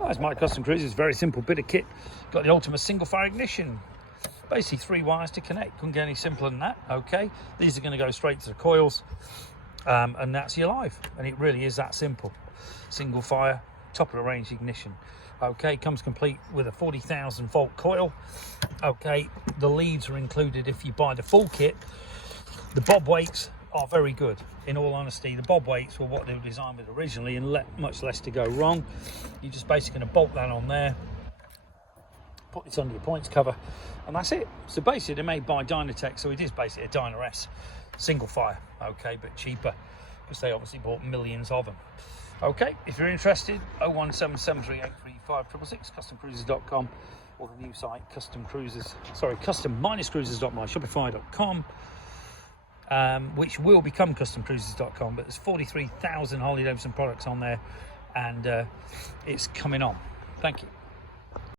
Well, it's my Custom Cruisers, very simple bit of kit. Got the Ultima single fire ignition. Basically 3 wires to connect, couldn't get any simpler than that. Okay, these are going to go straight to the coils, and that's your life. And it really is that simple. Single fire, top of the range ignition. Okay, comes complete with a 40,000 volt coil. Okay, the leads are included if you buy the full kit. The bob weights are very good. In all honesty, the bob weights were what they were designed with originally, and much less to go wrong. You're just basically going to bolt that on there, put this under your points cover, and that's it. So basically they're made by Dynatech, so it is basically a Dyna S single fire, okay, but cheaper because they obviously bought millions of them. Okay, if you're interested, 01773835666, customcruisers.com, or the new site custom-cruisers.myshopify.com, which will become customcruisers.com, but there's 43,000 Harley Davidson products on there, and it's coming on. Thank you.